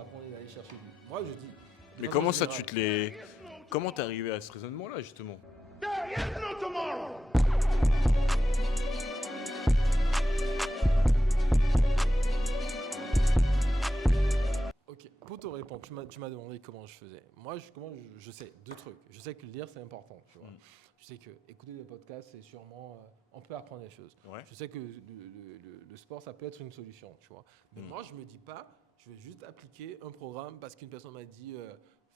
apprendre et d'aller chercher lui. Moi, je dis. Mais comment ça, Comment t'es arrivé à ce raisonnement-là, justement? There is no tomorrow. Ok, pour te répondre, tu m'as demandé comment je faisais. Moi, je sais deux trucs. Je sais que lire, c'est important, tu vois. Je sais que écouter des podcasts, c'est sûrement... on peut apprendre des choses. Ouais. Je sais que le sport, ça peut être une solution, tu vois. Mais moi, je me dis pas, je vais juste appliquer un programme parce qu'une personne m'a dit,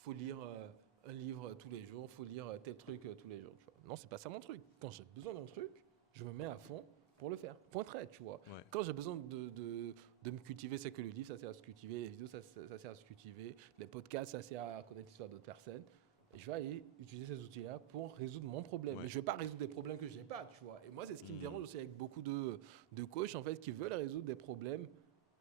faut lire un livre tous les jours, faut lire tel truc tous les jours, tu vois. Non, c'est pas ça mon truc. Quand j'ai besoin d'un truc, je me mets à fond pour le faire. Point trait, tu vois. Ouais. Quand j'ai besoin de me cultiver, c'est que le livre, ça sert à se cultiver, les vidéos, ça sert à se cultiver, les podcasts, ça sert à connaître l'histoire d'autres personnes. Et je vais aller utiliser ces outils-là pour résoudre mon problème. Ouais. Mais je ne vais pas résoudre des problèmes que je n'ai pas, tu vois. Et moi, c'est ce qui me dérange aussi avec beaucoup de coachs, en fait, qui veulent résoudre des problèmes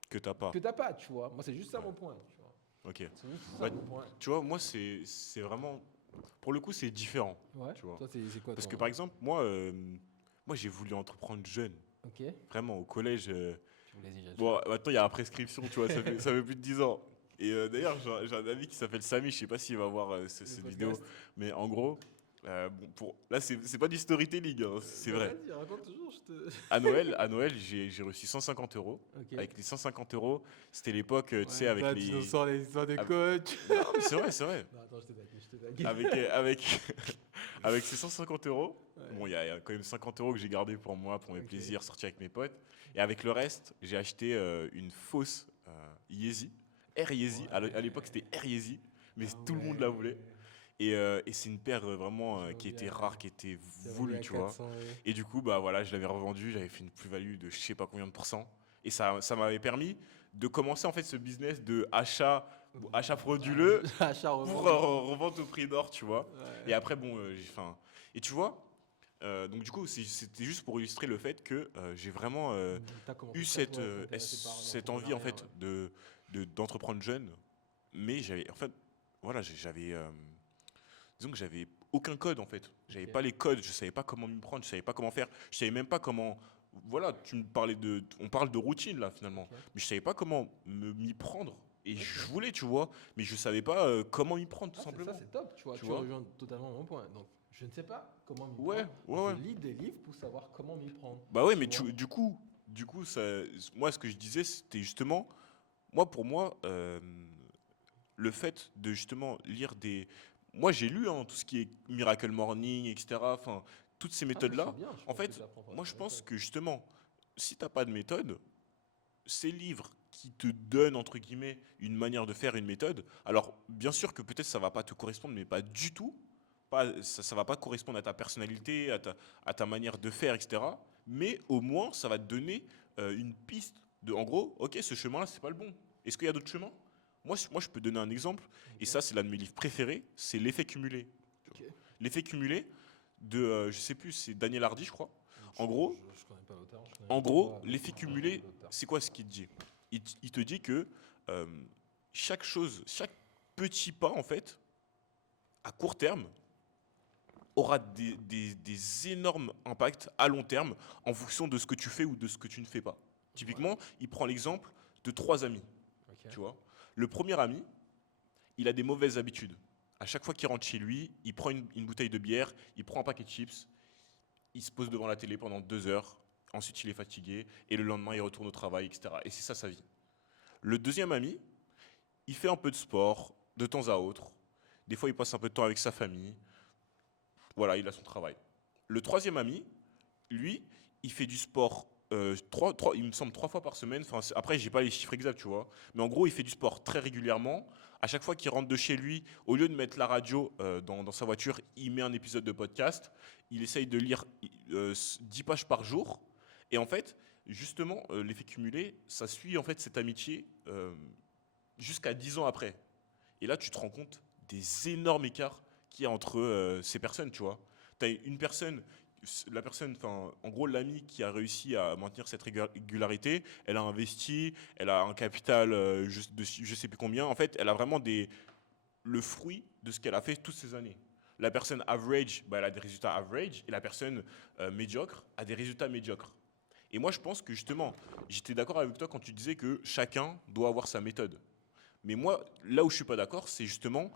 Que t'as pas. que tu n'as pas, tu vois. Moi, c'est juste ça mon point, tu vois. Ok. C'est juste ça Bah, mon point. Tu vois, moi, c'est vraiment... Pour le coup, c'est différent. Ouais. Tu vois. Toi, c'est quoi Parce ton- que, par exemple, moi j'ai voulu entreprendre jeune. Ok. Vraiment, au collège... Tu voulais déjà. Bon, maintenant, il y a la prescription, tu vois, ça fait plus de 10 ans. Et d'ailleurs, j'ai un ami qui s'appelle Samy, je sais pas s'il va voir cette podcast. vidéo, mais en gros, là, c'est pas du storytelling, hein, c'est vrai. Vas-y, raconte toujours, je te... À Noël, j'ai reçu 150 euros. Ok. Avec les 150 euros, c'était l'époque, tu sais, avec Toi, les... tu nous sors les histoires des avec- coachs. Non, mais c'est vrai, c'est vrai. Non, attends, je te taquine. Avec ces 150 euros, Ouais. bon, il y a quand même 50 euros que j'ai gardé pour moi, pour mes Ok. plaisirs, sortir avec mes potes. Et avec le reste, j'ai acheté une fausse Yeezy, Air Yeezy. À l'époque, c'était Air Yeezy, mais tout le monde la voulait. Et c'est une paire vraiment qui était rare, qui était voulue, tu vois. Et du coup, bah voilà, je l'avais revendue, j'avais fait une plus-value de je sais pas combien de pourcents. Et ça m'avait permis de commencer en fait ce business de achat frauduleux Achat pour revendre au prix d'or, tu vois. Ouais. Et après, bon, et tu vois, donc du coup, c'était juste pour illustrer le fait que j'ai vraiment T'as commencé eu très tôt à être intéressé par cette envie en fait l'entrepreneuriat, d'entreprendre jeune, mais en fait, voilà, disons que j'avais aucun code en fait. J'avais Ok. pas les codes, je savais pas comment m'y prendre, je savais pas comment faire, je savais même pas comment. Voilà, on parle de routine là finalement, Ok. mais je savais pas comment m'y prendre. Et je voulais, tu vois, mais je savais pas comment m'y prendre tout simplement. Ça, c'est top, tu vois. Tu Tu vois. rejoins totalement mon point. Donc, je ne sais pas comment m'y Ouais, prendre. ouais, Je ouais. lis des livres pour savoir comment m'y prendre. Bah ouais, mais Tu vois. du coup, moi, ce que je disais, c'était justement, pour moi, le fait de justement lire des. Moi, j'ai lu tout ce qui est Miracle Morning, etc. Enfin, toutes ces Ah, mais méthodes-là. c'est bien, je En pense que fait, tu apprends par moi, ta je pense méthode. que justement, si t'as pas de méthode, ces livres qui te donnent, entre guillemets, une manière de faire, une méthode, alors, bien sûr que peut-être ça va pas te correspondre, mais pas du tout. Ça va pas correspondre à ta personnalité, à ta manière de faire, etc. Mais au moins, ça va te donner une piste en gros, ok, ce chemin-là, c'est pas le bon. Est-ce qu'il y a d'autres chemins? Moi, je peux donner un exemple, et ça, c'est l'un de mes livres préférés, c'est L'effet cumulé. Ok. L'effet cumulé de, je sais plus, c'est Daniel Hardy, je crois. En gros, Je connais pas l'auteur. l'effet cumulé, c'est quoi ce qu'il te dit? Il te dit que euh, chaque petit pas, en fait, à court terme, aura des énormes impacts à long terme en fonction de ce que tu fais ou de ce que tu ne fais pas. Typiquement, il prend l'exemple de 3 amis. Ok. Tu vois, le premier ami, il a des mauvaises habitudes. À chaque fois qu'il rentre chez lui, il prend une bouteille de bière, il prend un paquet de chips, il se pose devant la télé pendant 2 heures, ensuite il est fatigué, et le lendemain il retourne au travail, etc. Et c'est ça sa vie. Le deuxième ami, il fait un peu de sport de temps à autre. Des fois, il passe un peu de temps avec sa famille. Voilà, il a son travail. Le troisième ami, lui, il fait du sport, il me semble 3 fois par semaine. Enfin, après, j'ai pas les chiffres exacts, tu vois. Mais en gros, il fait du sport très régulièrement. À chaque fois qu'il rentre de chez lui, au lieu de mettre la radio dans sa voiture, il met un épisode de podcast. Il essaye de lire 10 pages par jour. Et en fait, justement, l'effet cumulé, ça suit en fait cette amitié jusqu'à 10 ans après. Et là, tu te rends compte des énormes écarts qu'il y a entre ces personnes, tu vois. Tu as une personne, en gros, l'ami qui a réussi à maintenir cette régularité, elle a investi, elle a un capital de je sais plus combien. En fait, elle a vraiment le fruit de ce qu'elle a fait toutes ces années. La personne average, bah, elle a des résultats average, et la personne médiocre a des résultats médiocres. Et moi, je pense que justement, j'étais d'accord avec toi quand tu disais que chacun doit avoir sa méthode. Mais moi, là où je suis pas d'accord, c'est justement,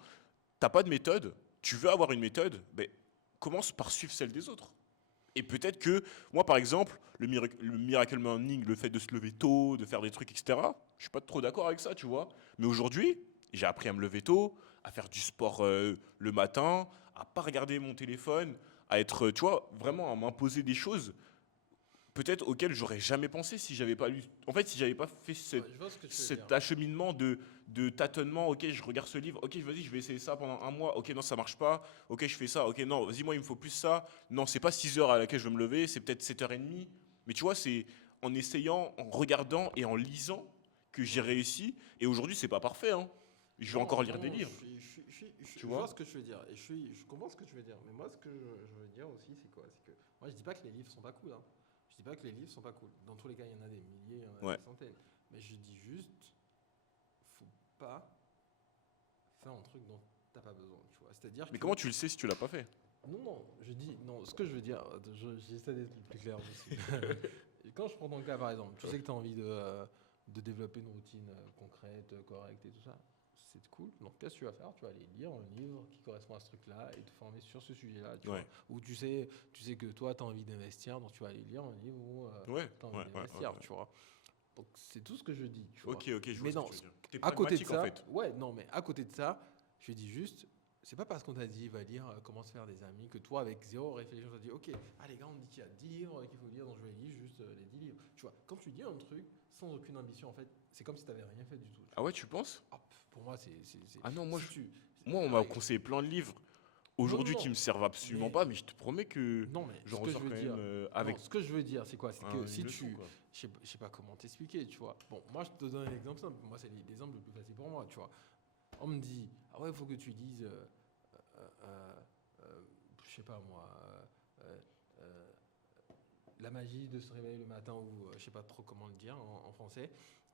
t'as pas de méthode, tu veux avoir une méthode, ben, commence par suivre celle des autres. Et peut-être que, moi par exemple, le miracle morning, le fait de se lever tôt, de faire des trucs, etc., je suis pas trop d'accord avec ça, tu vois. Mais aujourd'hui, j'ai appris à me lever tôt, à faire du sport le matin, à pas regarder mon téléphone, à être, tu vois, vraiment à m'imposer des choses peut-être auxquelles j'aurais jamais pensé si j'avais pas lu. En fait, si j'avais pas fait Ouais, je vois ce que tu veux dire. cet acheminement de tâtonnement, ok, je regarde ce livre, ok, vas-y, je vais essayer ça pendant un mois, ok, non, ça marche pas, ok, je fais ça, ok, non, vas-y, moi, il me faut plus ça, non, c'est pas 6 heures à laquelle je vais me lever, c'est peut-être 7h30, mais tu vois, c'est en essayant, en regardant et en lisant que j'ai Ouais. réussi, et aujourd'hui, c'est pas parfait, hein. Je vais encore lire des livres, tu Je vois vois. ce que tu veux dire. Et je comprends ce que tu veux dire. Mais moi, ce que je veux dire aussi, c'est quoi? C'est que moi, je dis pas que les livres sont pas cool. Hein. Je dis pas que les livres sont pas cool. Dans tous les cas, il y en a des milliers, il y en a Ouais. des centaines. Mais je dis juste, faut pas faire un truc dont t'as pas besoin. Tu vois. C'est-à-dire Mais que comment tu le sais si tu l'as pas fait? non, non, je dis, non, ce que je veux dire, j'essaie d'être le plus clair possible. Et quand je prends ton cas, par exemple, tu sais que tu as envie de développer une routine concrète, correcte et tout ça, c'est cool. Donc, qu'est-ce que tu vas faire? Tu vas aller lire un livre qui correspond à ce truc-là et te former sur ce sujet-là, tu vois. Ouais, Ou tu sais que toi, tu as envie d'investir, donc tu vas aller lire un livre où ouais, tu as envie ouais, ouais, d'investir, ouais. tu vois. Donc, c'est tout ce que je dis, tu vois. Ok, ok, je vois Mais ce que non, tu veux dire. T'es à côté de pragmatique en ça, fait. ouais, non, mais à côté de ça, je dis juste, c'est pas parce qu'on t'a dit va lire comment se faire des amis que toi, avec zéro réflexion, tu as dit ok, ah les gars, on dit qu'il y a 10 livres qu'il faut lire, donc je vais lire juste les 10 livres. Tu vois, quand tu lis un truc sans aucune ambition, en fait, c'est comme si tu n'avais rien fait du tout. Tu Ah vois. ouais, tu penses? Hop, pour moi, Ah non, si tu. moi, on m'a Avec, conseillé plein de livres non, non, aujourd'hui qui non, me servent absolument mais pas, mais je te promets que non, mais j'en ce que je ressors veux quand dire, même non, avec ce que je veux dire, c'est quoi? C'est que si une leçon, tu, quoi. je sais pas comment t'expliquer, tu vois. Bon, moi, je te donne un exemple simple. Moi, c'est l'exemple le plus facile pour moi, tu vois. On me dit, ah ouais, il faut que tu lises, euh, je sais pas moi, la magie de se réveiller le matin ou je sais pas trop comment le dire en français.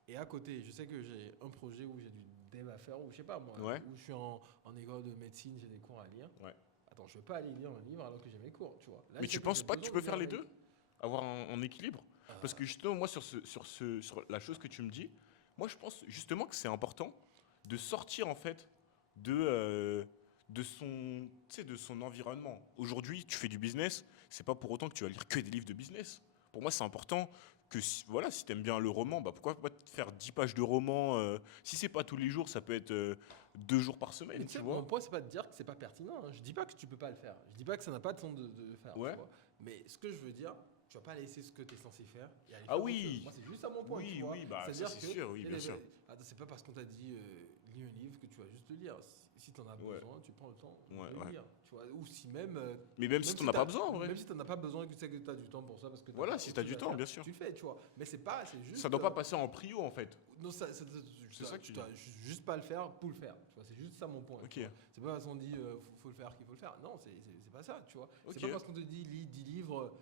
Et à côté, je sais que j'ai un projet où j'ai du dev à faire ou je sais pas moi, Ouais, où je suis en école de médecine, j'ai des cours à lire. ouais. Attends, je vais pas aller lire un livre alors que j'ai mes cours, tu vois. Là, Mais je sais tu que j'ai penses pas que besoin tu de peux lire faire un les livre. deux? Avoir un équilibre? Parce que justement, moi, sur la chose que tu me dis, moi, je pense justement que c'est important de sortir, en fait, de son, tu sais, de son environnement. Aujourd'hui, tu fais du business, c'est pas pour autant que tu vas lire que des livres de business. Pour moi, c'est important que, voilà, si tu aimes bien le roman, bah, pourquoi pas te faire 10 pages de roman si c'est pas tous les jours, ça peut être 2 jours par Mais semaine, tu tu sais, mon vois? point, c'est pas de dire que c'est pas pertinent. Hein. Je dis pas que tu peux pas le faire. Je dis pas que ça n'a pas de sens de le faire, tu Ouais. vois. Mais ce que je veux dire, tu vas pas laisser ce que tu es censé faire et aller Ah faire autre chose. oui, Moi, c'est juste ça mon point, tu oui, vois. oui, bah ça C'est-à-dire c'est que, sûr, oui, bien sûr. attends, c'est pas parce qu'on t'a dit lis un livre que tu vas juste le lire. Si tu en as Ouais, besoin, tu prends le temps ouais, de le ouais. lire, tu vois. Ou si même, Mais même si t'en as pas besoin, en vrai. même si tu n'en as pas besoin, que tu sais que tu as du temps pour ça parce que tu Voilà, as si autre t'as chose du à temps, faire, bien sûr. tu le fais, tu vois. Mais c'est pas, c'est Ça juste. doit pas passer en prio, en fait. Non, C'est ça que tu dis. dois juste pas le faire pour le faire. Tu vois, c'est juste ça mon point. Ok, Tu vois. C'est pas parce qu'on dit faut le faire qu'il faut le faire. Non, c'est pas ça, tu vois. C'est ok. pas parce qu'on te dit lis 10 livres,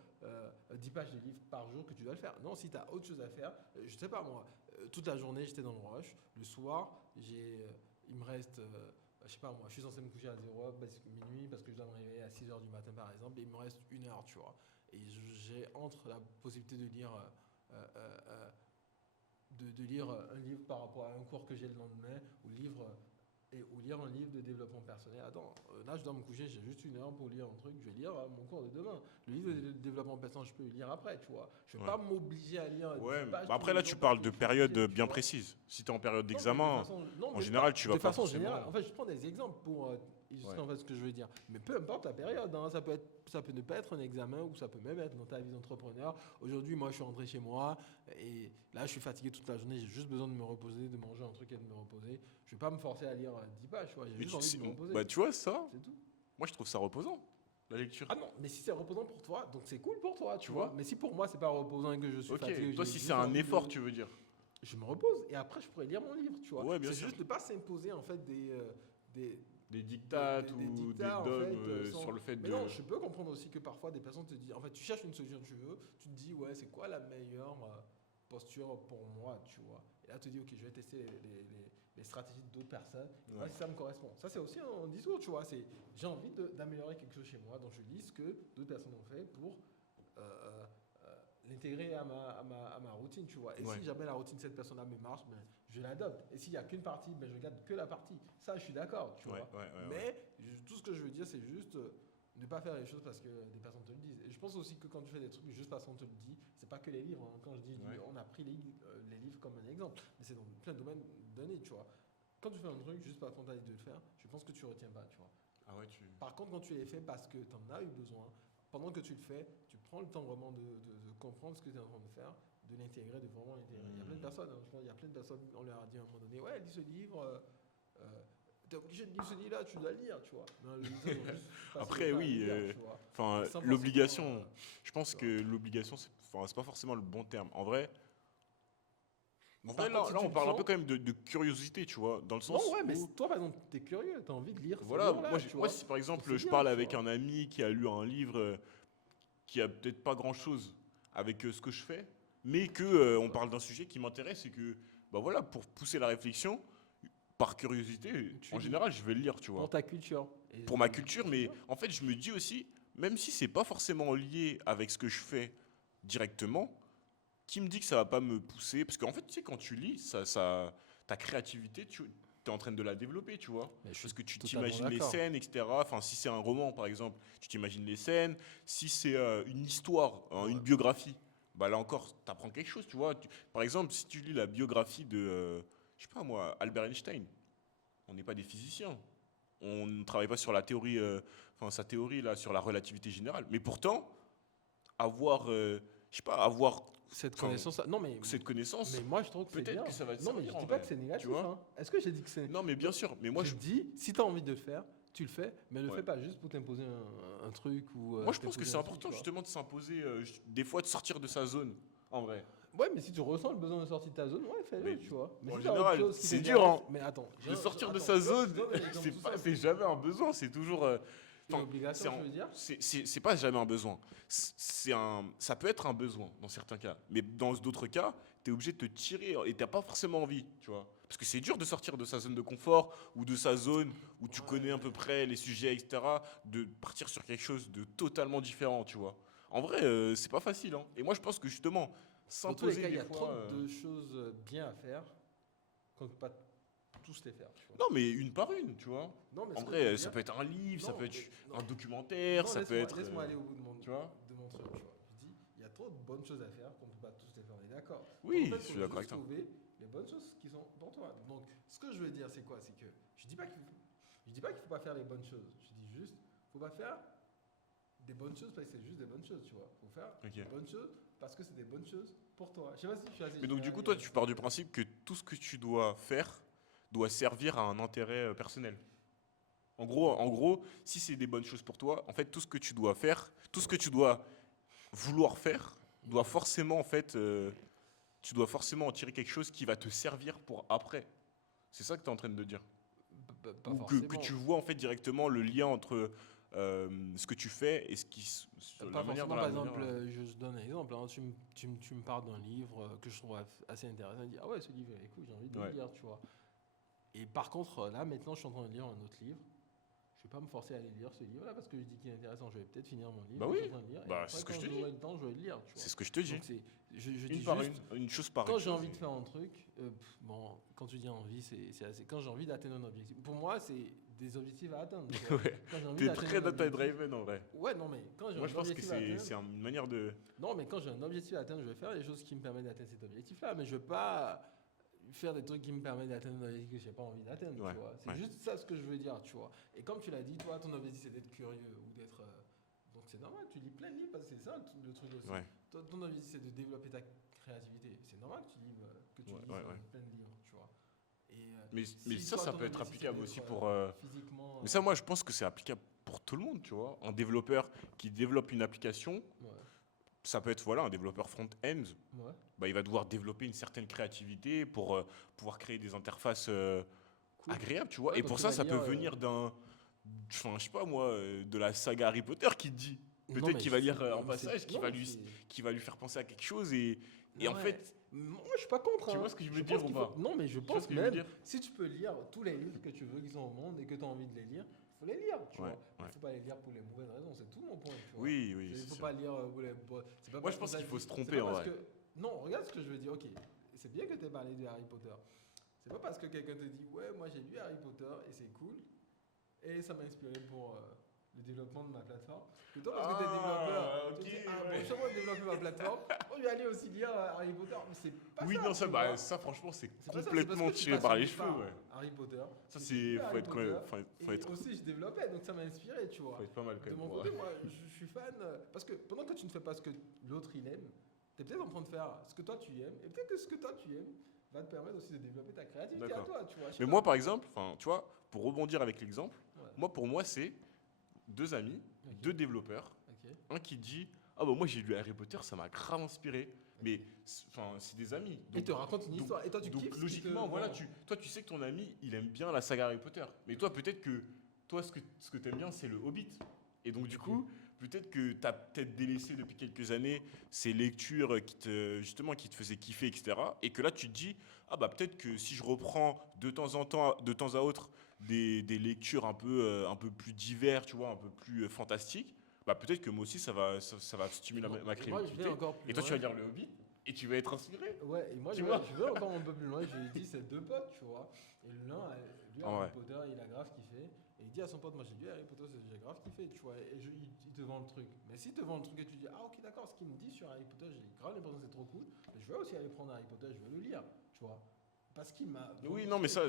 10 pages de livres par jour que tu dois le faire. Non, si tu as autre chose à faire, je sais pas moi, toute la journée j'étais dans le rush. Le soir, il me reste, je sais pas moi, je suis censé me coucher à 0h, minuit parce que je dois me réveiller à 6h du matin par exemple, et il me reste 1 heure, tu vois. Et j'ai entre la possibilité de lire. De lire un livre par rapport à un cours que j'ai le lendemain ou lire un livre de développement personnel. Attends, là je dois me coucher, j'ai juste 1 heure pour lire un truc, je vais lire mon cours de demain. Le livre de développement personnel, je peux le lire après, tu vois. Je ne vais Ouais. pas m'obliger à lire Ouais, 10 pages bah tous après les là jours tu parce parles que de je suis période obligé, tu bien vois. précise. Si t'es en période Non, mais de d'examen, façon, non, en même général pas. tu De vas pas façon forcément. générale. En fait, je prends des exemples pour illustrer Ouais. en fait ce que je veux dire. Mais peu importe la période, hein, ça peut ne pas être un examen ou ça peut même être dans ta vie d'entrepreneur. Aujourd'hui, moi, je suis rentré chez moi et là, je suis fatigué toute la journée. J'ai juste besoin de me reposer, de manger un truc et de me reposer. Je vais pas me forcer à lire 10 pages, tu vois. J'ai Mais juste envie de me reposer. bah tu vois ça, C'est tout. moi je trouve ça reposant, la lecture. Ah non, mais si c'est reposant pour toi, donc c'est cool pour toi, tu Tu vois. vois? Mais si pour moi, c'est pas reposant et que je suis fatigué, Ok, toi j'ai si c'est juste un envie effort de tu veux dire. je me repose et après je pourrais lire mon livre, tu vois. Ouais, bien C'est sûr. juste ne pas s'imposer en fait des, Des dictates des ou des dictats en dogmes fait. sur le fait Mais de... non, je peux comprendre aussi que parfois des personnes te disent, en fait, tu cherches une solution, tu te dis, ouais, c'est quoi la meilleure posture pour moi, tu vois. Et là, tu te dis, ok, je vais tester les stratégies d'autres personnes, et voir Ouais. si ça me correspond. Ça, c'est aussi un discours, tu vois. C'est, j'ai envie d'améliorer quelque chose chez moi, donc je lis ce que d'autres personnes ont fait pour l'intégrer à ma routine, tu vois. Et Ouais. si jamais la routine de cette personne-là me marche, ben, je l'adopte. Et s'il n'y a qu'une partie, ben, je regarde que la partie. Ça, je suis d'accord, tu Ouais, vois. ouais, ouais, ouais. Mais tout ce que je veux dire, c'est juste ne pas faire les choses parce que des personnes te le disent. Et je pense aussi que quand tu fais des trucs juste parce qu'on te le dit, c'est pas que les livres. Hein. Quand je dis, Ouais. on a pris les livres comme un exemple, mais c'est dans plein de domaines donnés, tu vois. Quand tu fais un truc juste parce qu'on t'a dit de le faire, je pense que tu retiens pas, tu vois. Ah ouais, tu. Par contre, quand tu les fais parce que tu en as eu besoin, pendant que tu le fais, tu prends le temps vraiment de comprendre ce que tu es en train de faire, de l'intégrer, de vraiment l'intégrer. Il y a plein de personnes, hein, je pense, il y a plein de personnes, on leur a dit à un moment donné, ouais, lis ce livre, t'es obligé de lire ce livre-là, tu dois lire, tu vois. Non, les gens ont juste passé Après, le temps à oui, lire, tu vois. enfin, Sans l'obligation, forcément, je pense tu que l'obligation, c'est pas forcément le bon terme. En vrai, Par contre, si là, tu on le parle un peu sens- quand même de curiosité, tu vois, dans le Non, sens ouais, mais où, toi, par exemple, t'es curieux, t'as envie de lire ce voilà, livre-là, moi, tu moi, vois. si par exemple, c'est je bien, parle tu avec vois. un ami qui a lu un livre qui a peut-être pas grand-chose avec ce que je fais, mais que on parle d'un sujet qui m'intéresse et que, bah voilà, pour pousser la réflexion, par curiosité, Tu en lis général, je vais le lire, tu vois. pour ta culture. Pour ma culture, C'est mais bien. en fait, je me dis aussi, même si c'est pas forcément lié avec ce que je fais directement, qui me dit que ça va pas me pousser? Parce qu'en fait, tu sais, quand tu lis, ta créativité, tu es en train de la développer, tu vois. Mais je suis Parce que tu totalement t'imagines les d'accord. scènes, etc. Enfin, si c'est un roman, par exemple, tu t'imagines les scènes. Si c'est une histoire, hein, une Ouais. biographie, bah là encore, tu apprends quelque chose, tu vois. Par exemple, si tu lis la biographie de, je sais pas moi, Albert Einstein, on n'est pas des physiciens. On ne travaille pas sur la théorie, enfin sa théorie là, sur la relativité générale. Mais pourtant, avoir, je sais pas, avoir Cette enfin, connaissance, non mais, cette connaissance, moi je trouve que c'est peut-être bien. que ça va te Non mais je servir en dis pas vrai. que c'est Tu négatif. vois? Hein. Est-ce que j'ai dit que c'est... Non, mais bien sûr. Mais moi, Je dis, si tu as envie de le faire, tu le fais, mais ne le Ouais. fais pas juste pour t'imposer un truc ou... moi, je pense que t'imposer c'est un truc, important tu vois. justement de s'imposer, des fois de sortir de sa zone, en vrai. Ouais, mais si tu ressens le besoin de sortir de ta zone, ouais, fais-le, Mais tu vois. Mais en si t'as autre général, chose qui c'est t'intéresse- dur, hein. Mais attends, De sortir de attends, sa tu vois, zone, je donne un exemple tout simple. c'est jamais un besoin, c'est toujours. Une Enfin, obligation, tu veux dire? c'est pas jamais un besoin. Ça peut être un besoin dans certains cas, mais dans d'autres cas, tu es obligé de te tirer et t'as pas forcément envie, tu vois. Parce que c'est dur de sortir de sa zone de confort ou de sa zone où tu connais à peu près les sujets, etc. De partir sur quelque chose de totalement différent, tu vois. En vrai, c'est pas facile, hein. Et moi, je pense que justement, Dans tous les s'imposer cas, il des y a trop fois. de choses bien à faire qu'on ne peut pas tous les faire, tu vois. Non, mais une par une, tu vois. Non, mais En ce que je veux vrai, ça dire- peut être un livre, ça Non, peut être mais- un non. documentaire, Non, ça peut laisse-moi être. laisse-moi aller au bout de mon tu vois truc, tu vois. Je dis, il y a trop de bonnes choses à faire qu'on ne peut pas tous les faire, on est d'accord. Oui, Donc, en fait, je suis faut d'accord juste avec toi. trouver les bonnes choses qui sont dans toi. Donc, ce que je veux dire, c'est quoi? C'est que je dis pas qu'il faut pas faire les bonnes choses. Je dis juste, faut pas faire des bonnes choses parce que c'est juste des bonnes choses, tu vois. Faut faire Ok. des bonnes choses parce que c'est des bonnes choses pour toi. Je sais pas si je suis assez Mais donc, du coup, général, toi, tu pars du principe que tout ce que tu dois faire doit servir à un intérêt personnel. En gros, si c'est des bonnes choses pour toi, en fait, tout ce que tu dois faire, tout ce que tu dois vouloir faire, doit forcément, en fait, tu dois forcément en tirer quelque chose qui va te servir pour après. C'est ça que tu es en train de dire. Pas Ou forcément. que tu vois en fait directement le lien entre ce que tu fais et ce qui Pas la manière forcément, dont par la exemple, manière- je donne un exemple. Hein, tu me parles d'un livre que je trouve assez intéressant. Tu dis, ah ouais, ce livre est cool, j'ai envie de le Ouais. lire, tu vois. Et par contre, là, maintenant, je suis en train de lire un autre livre. Je vais pas me forcer à aller lire ce livre-là parce que je dis qu'il est intéressant. Je vais peut-être finir mon livre. Bah je oui. suis en train de lire, et Bah, après, c'est ce que quand je te j'aurai dis. le temps, je vais le lire, tu vois. C'est ce que je te dis. Donc, je Une dis par juste, une chose par quand une j'ai chose. envie de faire un truc, bon, quand tu dis envie, c'est assez. Quand j'ai envie d'atteindre un objectif. Pour moi, c'est des objectifs à atteindre. tu vois. Ouais. Quand j'ai envie T'es d'atteindre très un data objectif- driven en vrai. Ouais, non, mais quand j'ai Moi un je pense que objectif à atteindre. c'est une manière de. Non, mais quand j'ai un objectif à atteindre, je vais faire les choses qui me permettent d'atteindre cet objectif-là. Mais je ne vais pas faire des trucs qui me permettent d'atteindre un objectif que je n'ai pas envie d'atteindre. Ouais, Tu vois. C'est ouais. juste ça ce que je veux dire. Tu vois. Et comme tu l'as dit, toi, ton objectif, c'est d'être curieux ou d'être. Donc c'est normal, tu lis plein de livres parce que c'est ça le truc aussi. Ouais. Ton objectif, c'est de développer ta créativité. C'est normal que tu lises, Ouais, ouais. plein de livres. Tu vois. Et, Mais si ça, toi, ça ton peut être objectif, applicable c'est aussi d'être, pour. physiquement. Mais ça, moi, je pense que c'est applicable pour tout le monde, tu vois. Un développeur qui développe une application, Ouais. ça peut être voilà un développeur front-end. Ouais. Bah, il va devoir développer une certaine créativité pour pouvoir créer des interfaces Cool. agréables, tu vois. Ouais, Et donc pour tu ça, vas ça peut lire, venir d'un, enfin, je sais pas moi, de la saga Harry Potter qui te dit. Non, Peut-être mais qu'il va lire c'est- un non, mais c'est- passage non, c'est- qui va lui faire penser à quelque chose et en Ouais. fait, Moi, je suis pas contre. tu hein. vois ce que je veux pense dire ou qu'il pas? faut- Non, mais je vois pense ce que je veux même, dire? si tu peux lire tous les livres que tu veux qui sont au monde et que tu as envie de les lire, faut les lire, tu Ouais, vois. Il ouais. ne faut pas les lire pour les mauvaises raisons, c'est tout mon point, tu vois. Oui, oui, Il c'est ne faut sûr. pas lire pour les c'est pas Moi, parce je pense qu'on t'a qu'il faut dit- se c'est tromper, pas en parce vrai. Non, regarde ce que je veux dire, ok. C'est bien que tu aies parlé de Harry Potter. C'est pas parce que quelqu'un te dit, ouais, moi j'ai lu Harry Potter et c'est cool, et ça m'a inspiré pour le développement de ma plateforme. Que toi, parce que tu es développeur, ok, tu te dis, ah, bon, ouais. je suis en train de développer ma plateforme, je vais aller aussi lire Harry Potter. Mais c'est pas Oui, ça, non, ça, tu vois. ça, franchement, c'est C'est pas ça, c'est parce complètement que je suis tiré par les passionné cheveux, par ouais. Harry Potter. Ça, que j'ai lu faut Harry être quand même, Potter, faut et être, aussi je développais, donc ça m'a inspiré, tu vois. faut être pas mal quand De même. mon pour- côté, moi, je suis fan, parce que pendant que tu ne fais pas ce que l'autre il aime, tu es peut-être en train de faire ce que toi tu aimes, et peut-être que ce que toi tu aimes va te permettre aussi de développer ta créativité à D'accord. toi, tu vois. Je sais Mais pas. moi, par exemple, enfin, tu vois, pour rebondir avec l'exemple, Ouais. moi, pour moi, c'est 2 amis, Ok. 2 développeurs, Ok. un qui dit, ah bah moi j'ai lu Harry Potter, ça m'a grave inspiré. Mais enfin, c'est des amis. Et il te raconte une histoire, et toi tu Donc kiffes ce qui logiquement, te- voilà, toi tu sais que ton ami, il aime bien la saga Harry Potter. Mais toi, peut-être que toi, ce que tu aimes bien, c'est le Hobbit. Et donc du Ok. coup, peut-être que tu as peut-être délaissé depuis quelques années ces lectures justement, qui te faisaient kiffer, etc. Et que là, tu te dis, ah bah peut-être que si je reprends de temps en temps, de temps à autre, des lectures un peu plus divers, tu vois, un peu plus fantastiques, bah peut-être que moi aussi, ça va stimuler ma Et moi, je créativité. vais encore plus Et toi, tu loin. vas lire le Hobbit et tu vas être inspiré. Ouais, et moi Tu je vois je vais encore un peu plus loin, je lui dis c'est 2 potes, tu vois. Et l'un, lui, Ah Harry ouais. Potter, il a grave kiffé. Et il dit à son pote, moi j'ai lu Harry Potter, j'ai grave kiffé, tu vois. Et il te vend le truc. Mais s'il te vend le truc et tu dis, ah ok, d'accord, ce qu'il me dit sur Harry Potter, j'ai grave l'impression que c'est trop cool. Mais je vais aussi aller prendre Harry Potter, je vais le lire, tu vois. Parce qu'il m'a. Oui, non, mais ça,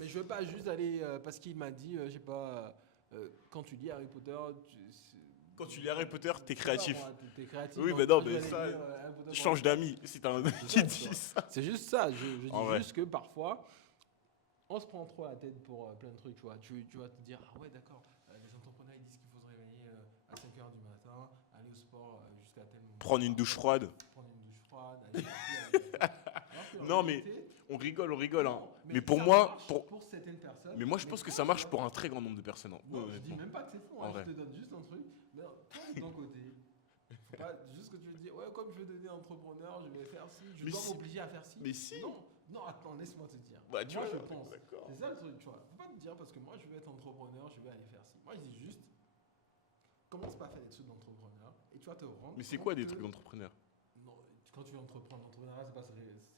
Mais je veux pas juste aller parce qu'il m'a dit, je sais pas, quand tu lis Harry Potter, quand tu lis Harry Potter, t'es je sais pas, créatif. moi, t'es créatif. Oui, donc mais non, moi, je vais mais aller ça, lire, Harry Potter change pendant- d'amis si t'as un ami C'est qui ça, dit tu vois. ça. C'est juste ça, je dis En vrai. juste que parfois, on se prend trop la tête pour plein de trucs, tu vois. Tu vas te dire, ah ouais, d'accord, les entrepreneurs ils disent qu'il faut se réveiller à 5h du matin, aller au sport jusqu'à tel moment. Prendre une douche froide. Prendre une douche froide, aller sortir, alors que en Non, mais réalité, on rigole, hein. non, Mais pour ça moi, marche pour certaines personnes. mais moi, je pense que quand ça tu marche vas- pour un très grand nombre de personnes, hein, Non, je dis honnêtement. même pas que c'est faux, En hein, vrai. je te donne juste un truc. Mais non, toi, de ton côté, faut pas juste que tu veux dire, ouais, comme je veux devenir entrepreneur, je vais faire ci, je Mais dois si. m'obliger à faire ci. Mais si. Non, non, attends, laisse-moi te dire. Bah, tu moi, vois, je pense. d'accord. C'est ça le truc, tu vois. Faut pas te dire parce que moi, je veux être entrepreneur, je vais aller faire ci. Moi, je dis juste, commence pas à faire des trucs d'entrepreneur et tu vas te rendre. Mais c'est compte quoi des que- trucs d'entrepreneur? Non, quand tu veux entreprendre, l'entrepreneuriat, c'est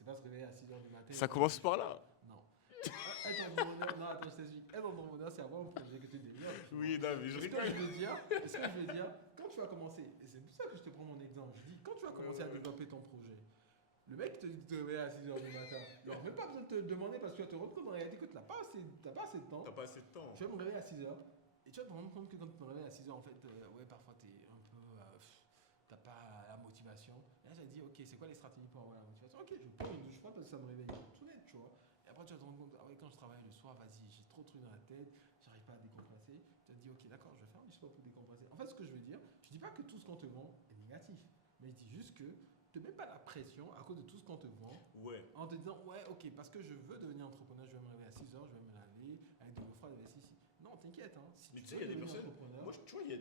pas se réveiller à 6h du matin. Ça commence par là. Non. Être entrepreneur, non, attends, je t'explique. Être entrepreneur, c'est avoir un projet que tu développes. tu vois. Oui, non, mais je Ce que rigole. je veux dire, ce que je veux dire, quand tu vas commencer, et c'est pour ça que je te prends mon exemple, je dis, quand tu vas commencer à développer ton projet, le mec te réveille à 6h du matin, il n'aura même pas besoin de te demander parce que tu vas te rendre compte en réalité que tu n'as pas assez de temps. pas assez de temps. Tu vas me réveiller à 6h, et tu vas te rendre compte que quand tu te réveilles à 6h, en fait, ouais, parfois tu es un peu. T'as pas la motivation. Et là, j'ai dit, ok, c'est quoi les stratégies pour avoir la motivation? Ok, je prends une douche froide parce que ça me réveille tout net, tu vois. Et après, tu vas te rendre compte, ah ouais, quand je travaille le soir, vas-y, j'ai trop de trucs dans la tête, j'arrive pas à décompresser. Tu te dis, ok, d'accord, je vais faire du sport pour décompresser. En fait, ce que je veux dire, je dis pas que tout ce qu'on te vend est négatif, mais je dis juste que te mets pas la pression à cause de tout ce qu'on te vend Ouais. en te disant, ouais, ok, parce que je veux devenir entrepreneur, je vais me réveiller à 6h, je vais me laver avec de l'eau froide, avec ci. Non, t'inquiète, hein. Si Mais tu tu sais, veux il y a des devenir personnes. entrepreneur, Moi, tu vois, il y a.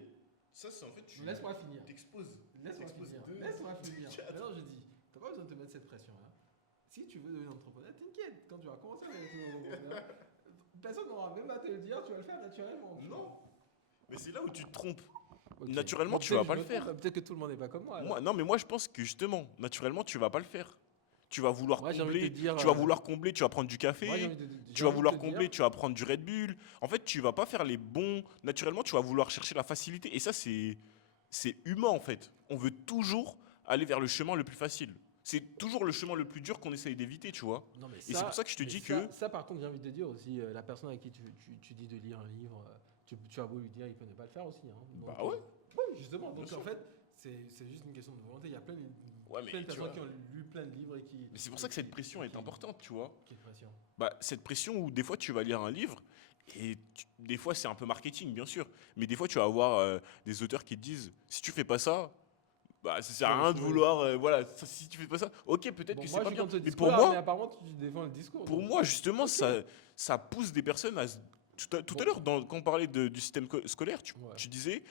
Ça, c'est en fait. laisse-moi finir. T'exposes. Laisse-moi T'exposes finir. deux- Laisse-moi finir. Quatre. Maintenant, je dis, t'as pas besoin de te mettre cette pression-là. Si tu veux devenir entrepreneur, t'inquiète. Quand tu vas commencer à devenir entrepreneur, personne n'aura même à te le dire, tu vas le faire naturellement. tu Non. vois. Mais c'est là où tu te trompes. Ok. Naturellement, tu peut-être vas pas je le me faire. trompe, peut-être que tout le monde n'est pas comme moi. alors. Moi, non, mais moi, je pense que justement, naturellement, tu vas pas le faire. Tu vas vouloir Moi, j'ai envie de combler. te dire, Tu vas vouloir combler. Tu vas prendre du café. Moi, j'ai envie de- j'ai Tu vas envie de vouloir te combler, dire- tu vas prendre du Red Bull. En fait, tu vas pas faire les bons. Naturellement, tu vas vouloir chercher la facilité. Et ça, c'est humain en fait. On veut toujours aller vers le chemin le plus facile. C'est toujours le chemin le plus dur qu'on essaye d'éviter, tu vois. Non, mais Et c'est pour ça que je te mais dis ça- que. Ça, par contre, j'ai envie de te dire aussi, la personne à qui tu dis de lire un livre, tu as beau lui dire, il peut ne pas le faire aussi. Hein. Donc, Bah ouais. Oui, justement. Donc, Bien en sûr. fait, c'est juste une question de volonté. Il y a plein de, Ouais, mais plein de tu personnes vois. qui ont lu plein de livres et qui. Mais c'est pour ça que cette pression est importante, tu vois. Quelle pression. Bah, cette pression où des fois tu vas lire un livre et des fois c'est un peu marketing, bien sûr. Mais des fois tu vas avoir des auteurs qui te disent si tu fais pas ça, bah ça sert à Ouais, rien de ouais. vouloir. Voilà, si tu fais pas ça, ok, peut-être Bon, que moi, c'est pas je bien. compte ce Mais discours-là, pour moi, mais apparemment, tu défends le discours. Pour donc. moi, justement, ça pousse des personnes à. Tout à l'heure, quand on parlait du système scolaire, Ouais. tu disais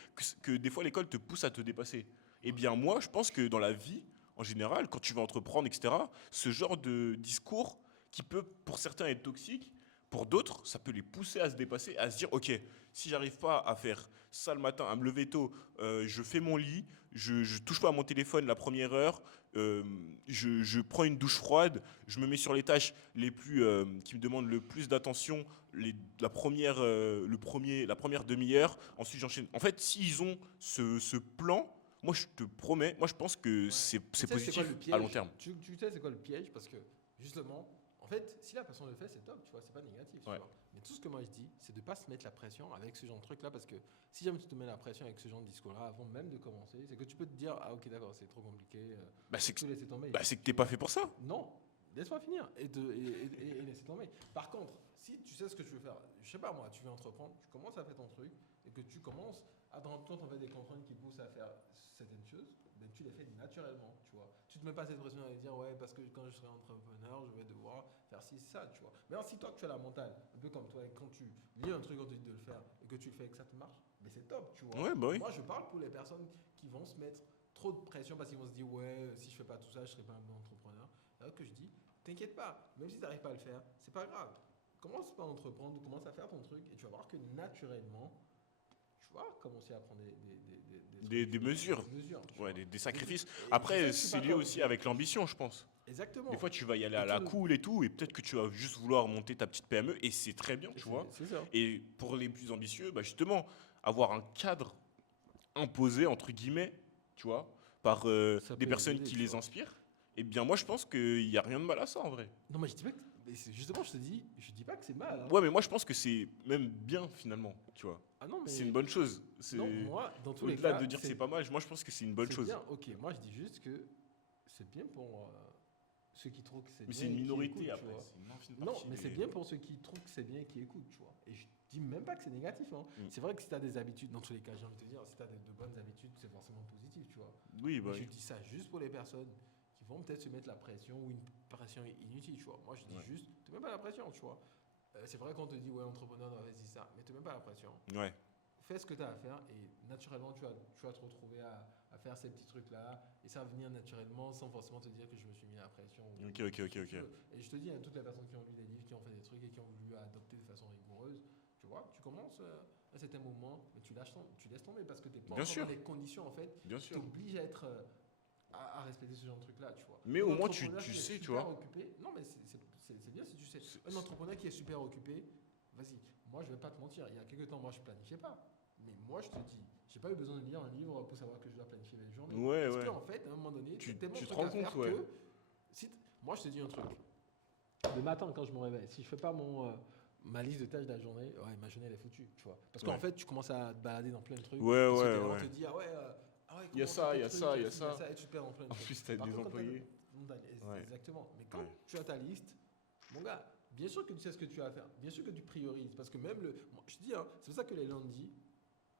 que des fois l'école te pousse à te dépasser. Eh bien, moi, je pense que dans la vie, en général, quand tu vas entreprendre, etc., ce genre de discours qui peut, pour certains, être toxique, Pour d'autres, ça peut les pousser à se dépasser, à se dire, ok, si j'arrive pas à faire ça le matin, à me lever tôt, je fais mon lit, je touche pas à mon téléphone la première heure, je prends une douche froide, je me mets sur les tâches les plus, qui me demandent le plus d'attention, la première demi-heure, ensuite j'enchaîne. En fait, s'ils ont ce plan, moi je te promets, moi je pense que Ouais. c'est Tu sais, c'est quoi positif le à long piège? terme. Tu sais, c'est quoi le piège? Parce que, justement, en fait, si la personne le fait, c'est top, tu vois, c'est pas négatif, tu Ouais. vois. Mais tout ce que moi je dis, c'est de pas se mettre la pression avec ce genre de truc-là, parce que si jamais tu te mets la pression avec ce genre de discours-là avant même de commencer, c'est que tu peux te dire, ah ok, d'accord, c'est trop compliqué, Bah, c'est que, tout laisser tomber. bah, c'est que Tu t'es pas vois. fait pour ça. Non, laisse-moi finir et laisser tomber. Par contre, si tu sais ce que tu veux faire, je sais pas moi, tu veux entreprendre, tu commences à faire ton truc et que tu commences à te rendre compte en fait des contraintes qui poussent à faire certaines choses, ben tu les fais naturellement, tu vois. Tu te mets pas cette pression à dire ouais parce que quand je serai entrepreneur, je vais devoir faire ci ça, tu vois. Mais si toi que tu as la mentale, un peu comme toi, et quand tu lis un truc, on te dit de le faire et que tu le fais et que ça te marche, mais c'est top, tu vois. Ouais, bah oui. Moi, je parle pour les personnes qui vont se mettre trop de pression parce qu'ils vont se dire ouais, si je fais pas tout ça, je serai pas un bon entrepreneur. Alors que je dis, t'inquiète pas, même si tu n'arrives pas à le faire, c'est pas grave. Commence par entreprendre, commence à faire ton truc et tu vas voir que naturellement, tu vas commencer à prendre Des mesures. des mesures, tu Ouais, vois. des sacrifices. Et c'est ça Après, que je suis c'est pas lié comme, aussi tu vois. avec l'ambition, je pense. Exactement. Des fois, tu vas y aller Et à la tout- cool et tout, et peut-être que tu vas juste vouloir monter ta petite PME, et c'est très bien, tu vois. C'est ça. Et pour les plus ambitieux, bah justement, avoir un cadre imposé, entre guillemets, tu vois, par Ça des peut les personnes aider, qui tu les vois. inspirent, eh bien, moi, je pense qu'il n'y a rien de mal à ça, en vrai. Non, mais je dis pas que. Mais justement, je te dis, je dis pas que c'est mal. Hein. Ouais, mais moi, je pense que c'est même bien, finalement, tu vois. Ah non, C'est mais. une bonne chose. Non, C'est moi, dans tous les au-delà cas, de dire que c'est pas mal, moi, je pense que c'est une bonne c'est chose. bien. Ok, moi, je dis juste que c'est bien pour ceux qui trouvent que c'est Mais bien. c'est une et qui minorité, écoutent, tu après. vois. C'est une infime Non, partie, mais c'est bien pour ceux qui trouvent que c'est bien et qui écoutent, tu vois. Et je dis même pas que c'est négatif. Hein. Mm. C'est vrai que si tu as des habitudes, dans tous les cas, j'ai envie de te dire, si tu as de bonnes habitudes, c'est forcément positif, tu vois. Oui, bah Mais je oui. dis ça juste pour les personnes qui vont peut-être se mettre la pression ou une pression inutile, tu vois. Moi, je dis Ouais. juste, te mets pas la pression, tu vois. C'est vrai qu'on te dit, ouais, entrepreneur, vas-y ça, mais te mets pas la pression. Ouais. Fais ce que tu as à faire et naturellement, tu vas te retrouver à faire ces petits trucs-là et ça va venir naturellement sans forcément te dire que je me suis mis la pression. Ok, ou ok, ce ok, que ok. tu veux. Et je te dis, à toutes les personnes qui ont lu des livres, qui ont fait des trucs et qui ont voulu adopter de façon rigoureuse, tu vois, tu commences à un certain moment, mais tu laisses tomber parce que tu n'es pas Bien encore sûr. dans les conditions en fait Bien qui sûr. t'obligent à être à respecter ce genre de truc-là, tu vois. Mais Un au moins, entrepreneur tu qui est sais, tu super vois. occupé, non, mais c'est bien si tu sais. C'est- Un entrepreneur qui est super occupé, vas-y, moi je vais pas te mentir, il y a quelques temps, moi je planifiais pas. Mais moi je te dis, j'ai pas eu besoin de lire un livre pour savoir que je dois planifier mes journées. Ouais, Parce ouais. qu'en fait, à un moment donné, Tu- t'as tellement tu de te trucs rends à faire compte, ouais. que. Moi je te dis un truc. Le matin, quand je me réveille, si je fais pas ma liste de tâches de la journée, ouais, ma journée elle est foutue, tu vois. Parce qu'en Ouais. fait, tu commences à te balader dans plein de trucs. Ouais, parce que ouais, t'es là, on ouais. te dit, ah ouais, Il y a comment ça, faire il y a tel ça, truc, il y a ci, ça. et tu te perds dans plein de En trucs. plus, t'as Par des contre, quand t'as- employés. Ouais. Exactement. Mais quand Ouais. tu as ta liste, mon gars, bien sûr que tu sais ce que tu as à faire. Bien sûr que tu priorises. Parce que même moi, je te dis, hein, c'est pour ça que les lundis,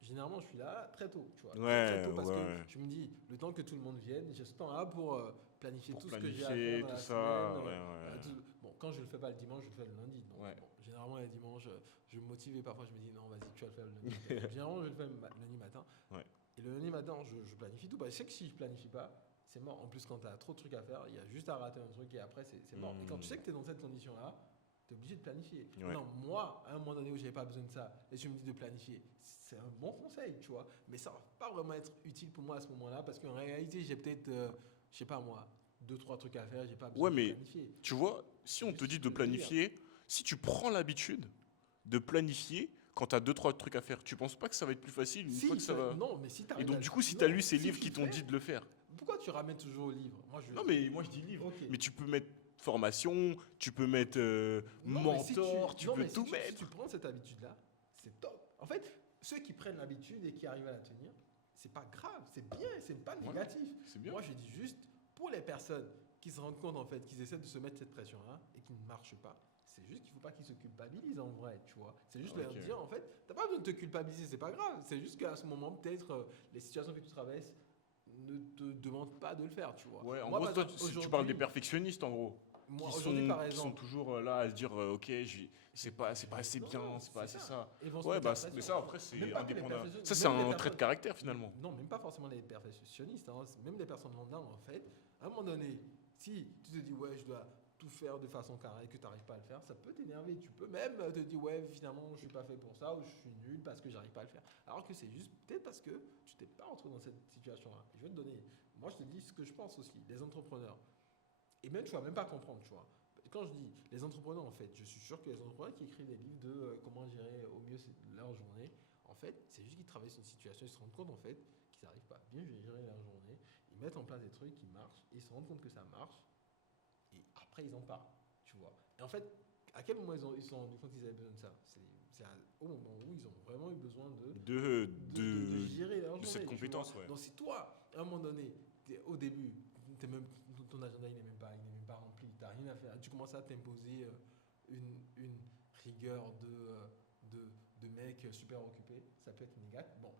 généralement, je suis là très tôt. Tu vois, très Ouais, tôt parce ouais. que je me dis, le temps que tout le monde vienne, j'ai ce temps-là pour planifier Pour tout ce que j'ai à planifier, faire dans tout la ça. semaine. Ouais, ouais. Bon, quand je le fais pas le dimanche, je le fais le lundi. Donc, Ouais. bon, généralement, les dimanches, je me motive et parfois je me dis, non, vas-y, tu vas le faire le lundi. Généralement, je le fais le lundi matin. Ouais. Et le lundi matin, je planifie tout. Bah, je sais que si je planifie pas, c'est mort. En plus, quand tu as trop de trucs à faire, il y a juste à rater un truc et après, c'est mort. Et quand tu sais que tu es dans cette condition-là, tu es obligé de planifier. Ouais. Non, moi, à un moment donné où j'avais pas besoin de ça, et tu me dis de planifier, c'est un bon conseil, tu vois. Mais ça va pas vraiment être utile pour moi à ce moment-là parce qu'en réalité, j'ai peut-être, je sais pas moi, 2-3 trucs à faire, j'ai pas besoin Ouais, de mais planifier. tu vois, si on te dit de Juste le délire. planifier, si tu prends l'habitude de planifier quand tu as 2-3 trucs à faire, tu penses pas que ça va être plus facile une Si, fois que ça va. non, mais si Et t'arrives donc, à- du coup, si non, tu as lu ces si livres tu qui le t'ont fais, dit de le faire. pourquoi tu ramènes toujours au livre? Non, mais moi je dis livre. Ok. Mais tu peux mettre formation, tu peux mettre Non, mais si mentor, tu non, peux mais si tout si mettre. tu prends cette habitude-là, c'est top. En fait, ceux qui prennent l'habitude et qui arrivent à la tenir, c'est pas grave, c'est bien, c'est pas Voilà. négatif. C'est bien. Moi, je dis juste, pour les personnes qui se rendent compte en fait qu'ils essaient de se mettre cette pression-là et qui ne marchent pas, c'est juste qu'il ne faut pas qu'ils se culpabilisent en vrai, tu vois. C'est juste leur Ok. dire, en fait, t'as pas besoin de te culpabiliser, c'est pas grave. C'est juste qu'à ce moment, peut-être, les situations que tu traverses ne te demandent pas de le faire, tu vois. Ouais, en Moi, gros, par toi, exemple, tu parles aujourd'hui- des perfectionnistes en gros. Moi, Qui aujourd'hui, par qui sont exemple, toujours là à se dire ok, c'est pas assez Non, bien, c'est pas assez ça. Ils vont se Ouais, mettre bah, la pression. mais ça après Même c'est pas que les indépendant. perfectionnistes, Ça c'est même les un trait de personnes- caractère finalement. Non, même pas forcément les perfectionnistes, hein, même les personnes lambda en fait. À un moment donné, si tu te dis ouais, je dois tout faire de façon carrée, que tu n'arrives pas à le faire, ça peut t'énerver. Tu peux même te dire, ouais, finalement, je ne suis pas fait pour ça, ou je suis nul parce que j'arrive pas à le faire. Alors que c'est juste peut-être parce que tu t'es pas retrouvé dans cette situation-là. Je vais te donner, moi je te dis ce que je pense aussi, les entrepreneurs. Et même, tu vas même pas comprendre, tu vois. Quand je dis les entrepreneurs, en fait, je suis sûr que les entrepreneurs qui écrivent des livres de comment gérer au mieux leur journée, en fait, c'est juste qu'ils travaillent sur une situation, ils se rendent compte, en fait, qu'ils n'arrivent pas à bien gérer leur journée, ils mettent en place des trucs qui marchent, et ils se rendent compte que ça marche, et après, ils en parlent, tu vois. Et en fait, à quel moment ils se sont rendus compte qu'ils avaient besoin de ça? C'est au moment où ils ont vraiment eu besoin de gérer leur journée. De cette tu compétence, vois. ouais. Donc, si toi, à un moment donné, au début, ton agenda il n'est même pas rempli, tu n'as rien à faire, tu commences à t'imposer une rigueur de mec super occupé, ça peut être négatif. Bon,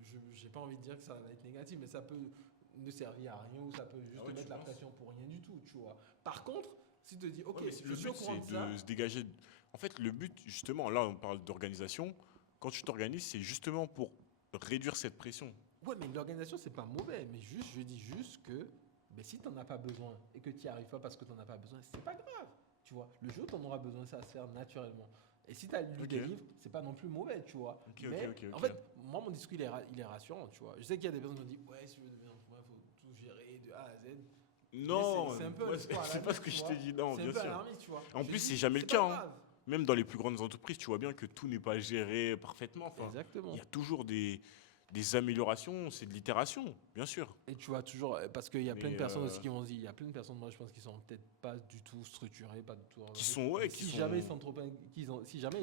je n'ai pas envie de dire que ça va être négatif, mais ça peut ne servir à rien ou ça peut juste te mettre la pression pour rien du tout, tu vois. Par contre, si tu te dis, ok, Ouais, je le suis au but, courant c'est de ça. de se dégager. En fait, le but, justement, là, on parle d'organisation. Quand tu t'organises, c'est justement pour réduire cette pression. Ouais, mais l'organisation, c'est pas mauvais, mais juste, je dis juste que si tu n'en as pas besoin et que tu n'y arrives pas parce que tu n'en as pas besoin, c'est pas grave. Tu vois, le jour où tu en auras besoin, ça va se faire naturellement. Et si tu as lu des livres, c'est pas non plus mauvais, tu vois. Mais en fait, moi, mon discours, il est rassurant, tu vois. Je sais qu'il y a des personnes qui me disent, ouais, si je veux devenir entrepreneur, il faut tout gérer de A à Z. Non, c'est un peu moi, c'est pas ce que je t'ai dit, non, bien sûr. Alarmiste, tu vois. En plus, c'est jamais le cas. Hein. Même dans les plus grandes entreprises, tu vois bien que tout n'est pas géré parfaitement. Enfin, exactement. Il y a toujours des améliorations, c'est de l'itération, bien sûr. Et tu vois toujours, parce qu'il y a plein de personnes aussi qui vont dire, il y a plein de personnes, moi je pense, qui sont peut-être pas du tout structurées, pas du tout organisées. Si jamais ils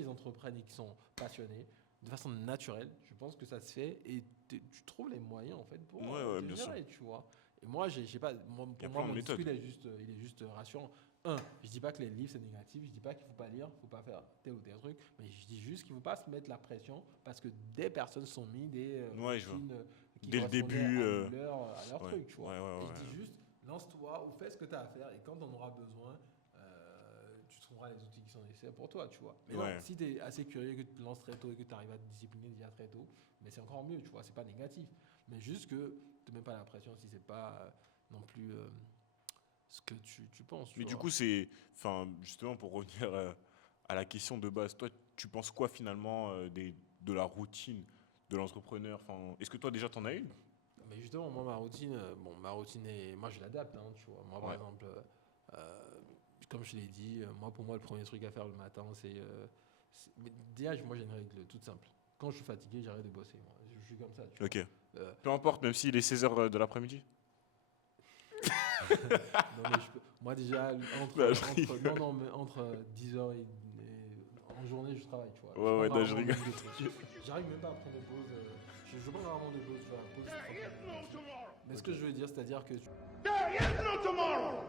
entreprennent et qu'ils sont passionnés, de façon naturelle, je pense que ça se fait et tu trouves les moyens en fait pour te gérer, tu vois. Et moi, j'ai pas, pour moi, mon discours, il est juste rassurant. Je dis pas que les livres c'est négatif, je dis pas qu'il faut pas lire, faut pas faire tel ou tel truc, mais je dis juste qu'il faut pas se mettre la pression parce que des personnes sont mis des routines qui dès le début à leur truc, tu vois. Et je dis juste lance-toi ou fais ce que tu as à faire et quand on aura besoin, tu trouveras les outils qui sont nécessaires pour toi, tu vois. Mais non, si tu es assez curieux que tu te lances très tôt et que tu arrives à te discipliner déjà très tôt, mais c'est encore mieux, tu vois, c'est pas négatif, mais juste que te mets pas la pression si c'est pas non plus ce que tu penses. Mais du coup, c'est, justement pour revenir à la question de base, toi, tu penses quoi finalement de la routine de l'entrepreneur? Est-ce que toi déjà t'en as une? Mais justement, moi ma routine est, moi je l'adapte, hein, tu vois. Moi par exemple, comme je l'ai dit, pour moi le premier truc à faire le matin, déjà moi j'ai une règle toute simple. Quand je suis fatigué, j'arrête de bosser. Moi. Je suis comme ça. Tu vois. Peu importe, même s'il est 16h de l'après-midi. Non, mais moi déjà entre 10h et en journée je travaille, tu vois. Ouais, je rigole. J'arrive même pas à prendre des pauses. Je prends rarement des pauses, tu vois. Mais ce que je veux dire, c'est-à-dire que There is no tomorrow.